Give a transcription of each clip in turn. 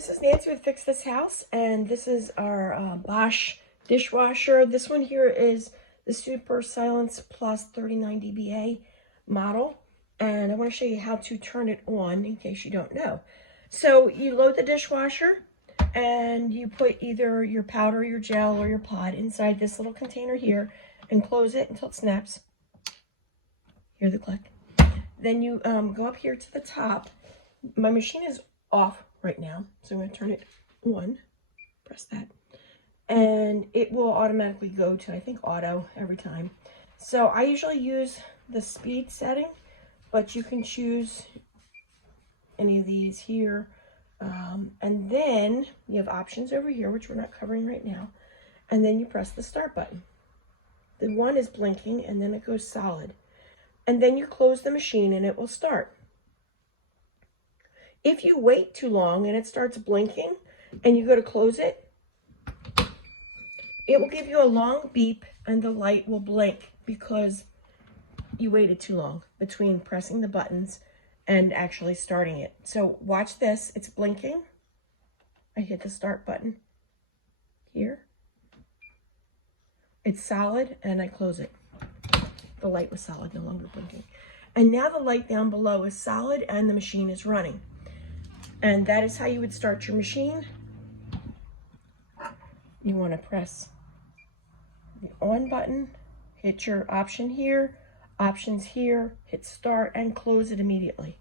This is Nancy with Fix This House, and this is our Bosch dishwasher. This one here is the Super Silence Plus 39 dBA model, and I want to show you how to turn it on in case you don't know. So you load the dishwasher, and you put either your powder, your gel, or your pod inside this little container here, and close it until it snaps. Hear the click. Then you go up here to the top. My machine is off right now, so I'm going to turn it on, press that, and it will automatically go to, I think, auto every time. So I usually use the speed setting, but you can choose any of these here, and then you have options over here, which we're not covering right now, and then you press the start button. The one is blinking, and then it goes solid, and then you close the machine and it will start. If you wait too long and it starts blinking and you go to close it, it will give you a long beep and the light will blink because you waited too long between pressing the buttons and actually starting it. So watch this, it's blinking. I hit the start button here. It's solid and I close it. The light was solid, no longer blinking. And now the light down below is solid and the machine is running. And that is how you would start your machine. You want to press the on button, hit your option here, options here, hit start, and close it immediately.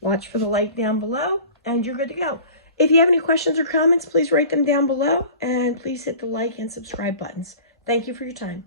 Watch for the light down below, and you're good to go. If you have any questions or comments, please write them down below, and please hit the like and subscribe buttons. Thank you for your time.